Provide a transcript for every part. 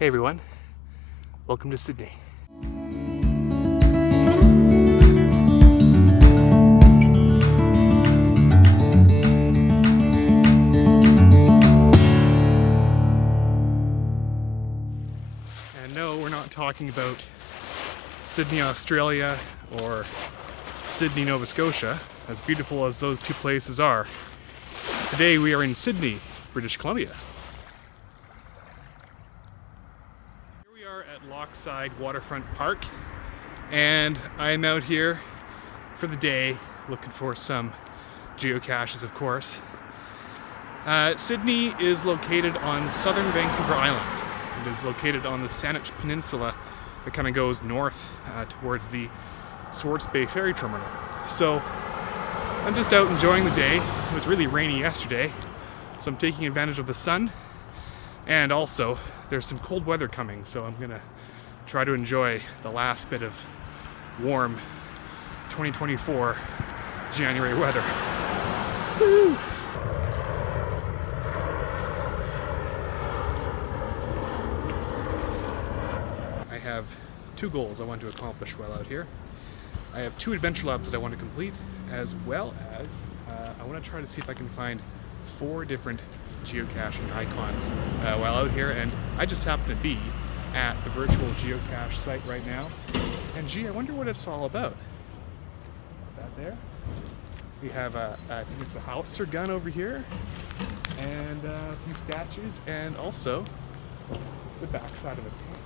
Hey everyone, welcome to Sydney. And no, we're not talking about Sydney, Australia or Sydney, Nova Scotia, as beautiful as those two places are. Today we are in Sidney, British Columbia. Here we are at Lochside Waterfront Park, and I am out here for the day looking for some geocaches, of course. Sidney is located on southern Vancouver Island. It is located on the Saanich Peninsula that kind of goes north towards the Swartz Bay ferry terminal. So I'm just out enjoying the day. It was really rainy yesterday, so I'm taking advantage of the sun, and also there's some cold weather coming, so I'm gonna try to enjoy the last bit of warm 2024 January weather. Woo! I have two goals I want to accomplish while out here. I have 2 adventure labs that I want to complete, as well as I want to try to see if I can find 4 different geocaching icons while out here, and I just happen to be at the virtual geocache site right now. And gee, I wonder what it's all about. That there. We have I think it's a howitzer gun over here, and a few statues, and also the backside of a tank.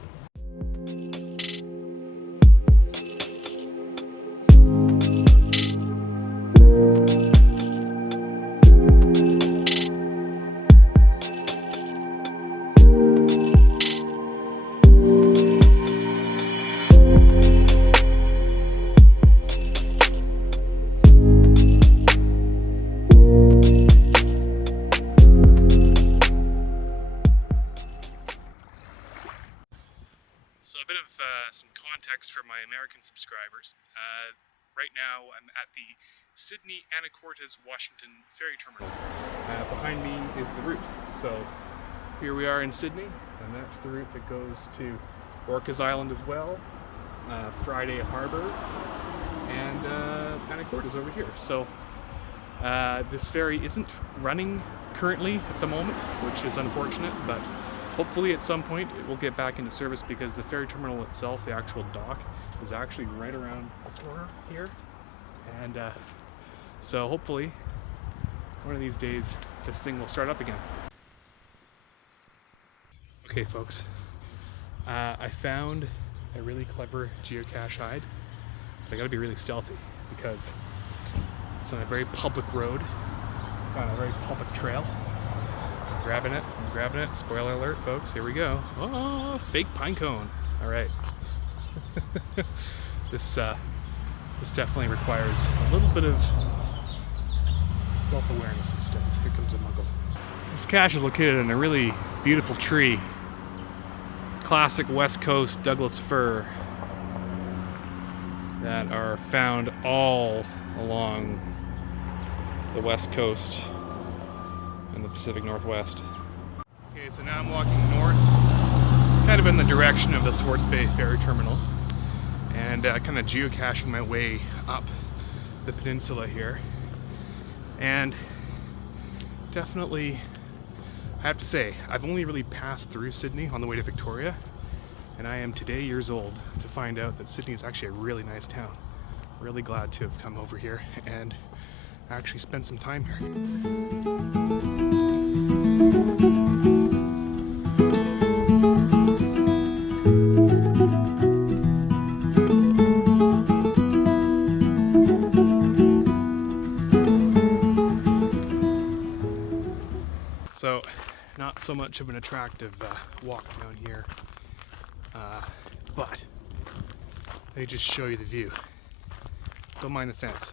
So a bit of some context for my American subscribers. Right now I'm at the Sidney Anacortes Washington ferry terminal. Behind me is the route. So here we are in Sidney, and that's the route that goes to Orcas Island as well, Friday Harbor, and Anacortes over here. So this ferry isn't running currently at the moment, which is unfortunate, but hopefully at some point it will get back into service, because the ferry terminal itself, the actual dock, is actually right around the corner here. And so hopefully one of these days this thing will start up again. Okay folks, I found a really clever geocache hide, but I gotta be really stealthy because it's on a very public road, on a very public trail. I'm grabbing it. Spoiler alert, folks. Here we go. Oh, fake pine cone. All right. This definitely requires a little bit of self-awareness and stuff. Here comes a muggle. This cache is located in a really beautiful tree. Classic West Coast Douglas fir that are found all along the West Coast in the Pacific Northwest. Okay, so now I'm walking north, kind of in the direction of the Swartz Bay ferry terminal, and kind of geocaching my way up the peninsula here. And definitely, I have to say, I've only really passed through Sidney on the way to Victoria, and I am today years old to find out that Sidney is actually a really nice town. Really glad to have come over here and actually spend some time here. So, not so much of an attractive walk down here, but let me just show you the view. Don't mind the fence.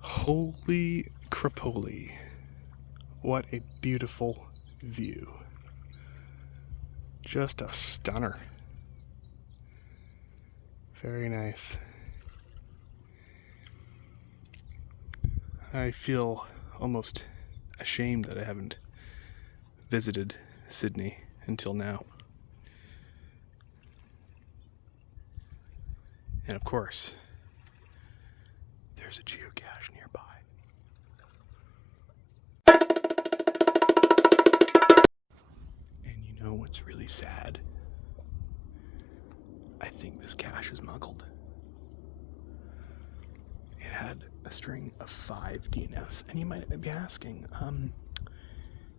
Holy crapoli. What a beautiful view. Just a stunner. Very nice. I feel almost ashamed that I haven't visited Sidney until now. And of course, there's a geocache nearby. And you know what's really sad? I think this cache is muggled. It had a string of 5 DNFs, and you might be asking,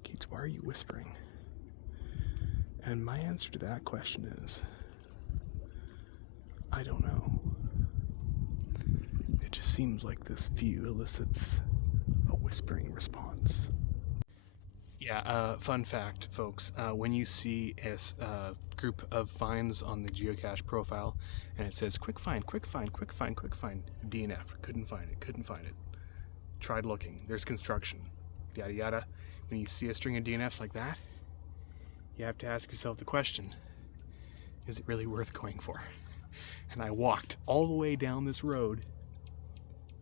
Keats, why are you whispering? And my answer to that question is, I don't know. It just seems like this view elicits a whispering response. Yeah, fun fact, folks, when you see a group of finds on the geocache profile and it says quick find, quick find, quick find, quick find, DNF, couldn't find it, tried looking, there's construction, yada yada. When you see a string of DNFs like that, you have to ask yourself the question, is it really worth going for? And I walked all the way down this road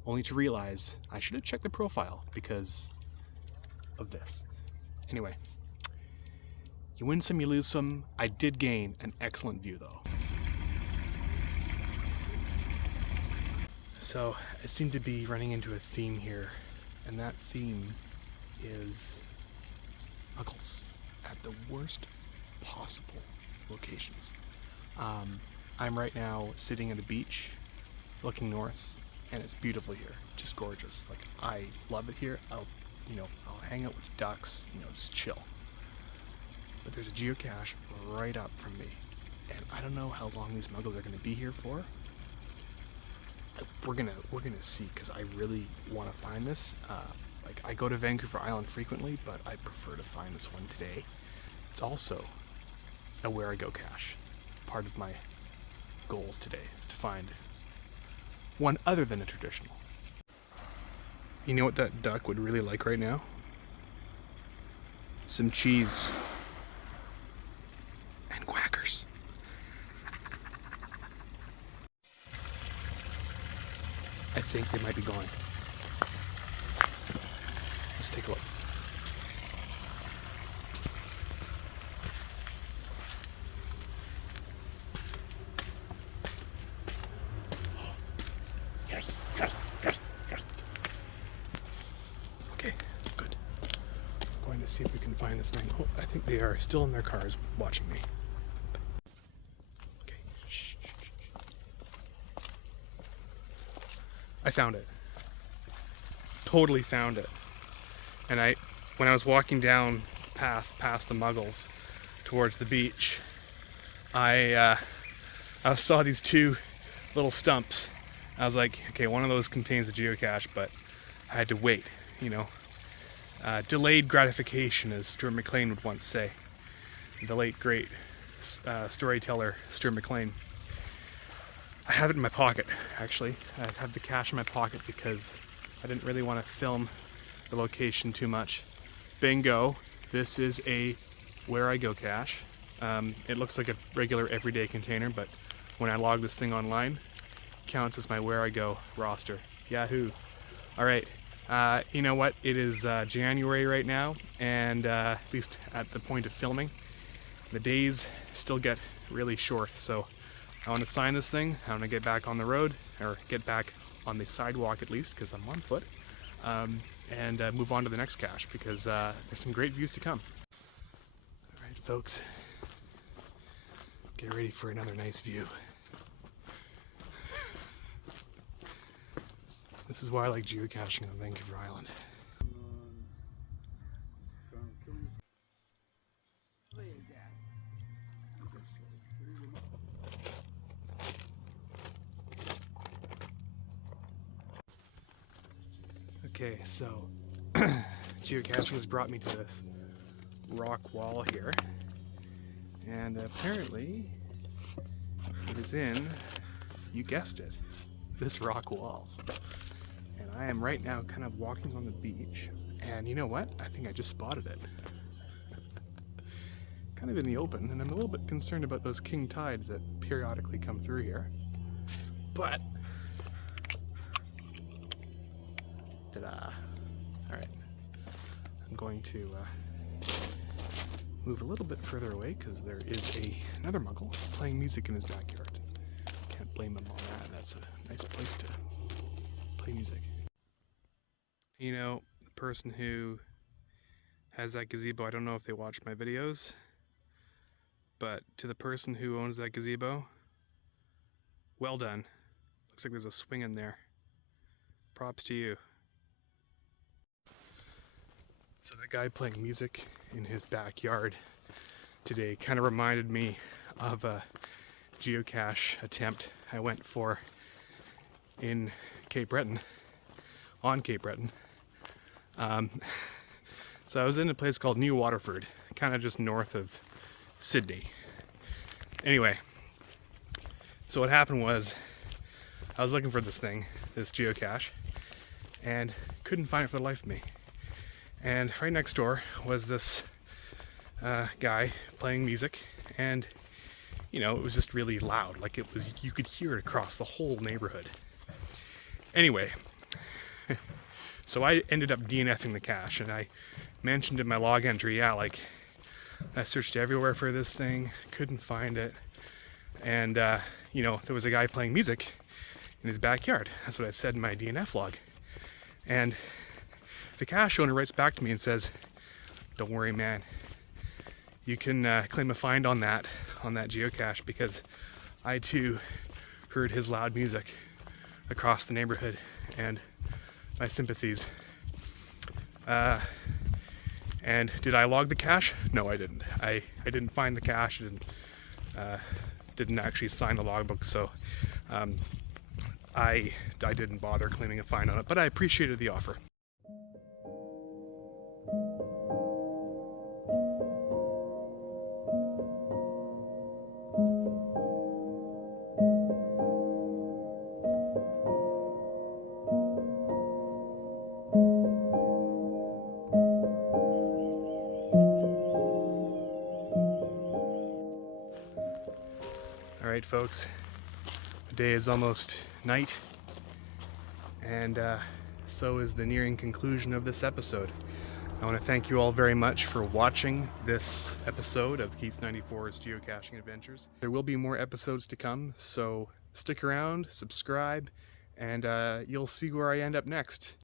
only to realize I should have checked the profile because of this. Anyway, you win some, you lose some. I did gain an excellent view though. So I seem to be running into a theme here, and that theme is muggles at the worst possible locations. I'm right now sitting at the beach, looking north, and it's beautiful here, just gorgeous. Like, I love it here. I'll hang out with ducks, just chill. But there's a geocache right up from me, and I don't know how long these muggles are going to be here for. We're gonna see, because I really want to find this. I go to Vancouver Island frequently, but I prefer to find this one today. It's also a where I go cache. Part of my goals today is to find one other than a traditional. You know what that duck would really like right now? Some cheese and quackers. I think they might be gone. Let's take a look. Yes. Okay, good. I'm going to see if we can find this thing. Oh, I think they are still in their cars watching me. Okay, shh. I found it. Totally found it. And when I was walking down past the muggles towards the beach, I saw these 2 little stumps. I was like, okay, one of those contains a geocache, but I had to wait, delayed gratification, as Stuart McLean would once say. The late, great storyteller, Stuart McLean. I have it in my pocket, actually. I have the cache in my pocket because I didn't really want to film the location too much. Bingo, this is a where I go cache. It looks like a regular everyday container, but when I log this thing online, it counts as my where I go roster. Yahoo! All right, you know what? It is January right now, and at least at the point of filming, the days still get really short. So I want to sign this thing. I want to get back on the road, or get back on the sidewalk at least, because I'm on foot, and move on to the next cache, because there's some great views to come. All right, folks, get ready for another nice view. This is why I like geocaching on Vancouver Island. Okay, so geocaching has brought me to this rock wall here, and apparently it is in, you guessed it, this rock wall. And I am right now kind of walking on the beach, and you know what? I think I just spotted it. Kind of in the open, and I'm a little bit concerned about those king tides that periodically come through here. But did Alright. I'm going to move a little bit further away because there is another muggle playing music in his backyard. Can't blame him on that. That's a nice place to play music. You know, the person who has that gazebo, I don't know if they watch my videos, but to the person who owns that gazebo, well done. Looks like there's a swing in there. Props to you. So that guy playing music in his backyard today kind of reminded me of a geocache attempt I went for in Cape Breton, on Cape Breton. So I was in a place called New Waterford, kind of just north of Sidney. Anyway, so what happened was I was looking for this thing, this geocache, and couldn't find it for the life of me. And right next door was this guy playing music, and you know, it was just really loud. Like it was, you could hear it across the whole neighborhood. Anyway, so I ended up DNFing the cache, and I mentioned in my log entry, yeah, like I searched everywhere for this thing, couldn't find it, and you know, there was a guy playing music in his backyard. That's what I said in my DNF log. And the cache owner writes back to me and says, "Don't worry, man. You can claim a find on that geocache because I too heard his loud music across the neighborhood, and my sympathies." And did I log the cache? No, I didn't. I didn't find the cache. Didn't actually sign the logbook, so I didn't bother claiming a find on it, but I appreciated the offer. Alright folks, the day is almost night, and so is the nearing conclusion of this episode. I want to thank you all very much for watching this episode of Keith 94's Geocaching Adventures. There will be more episodes to come, so stick around, subscribe, and you'll see where I end up next.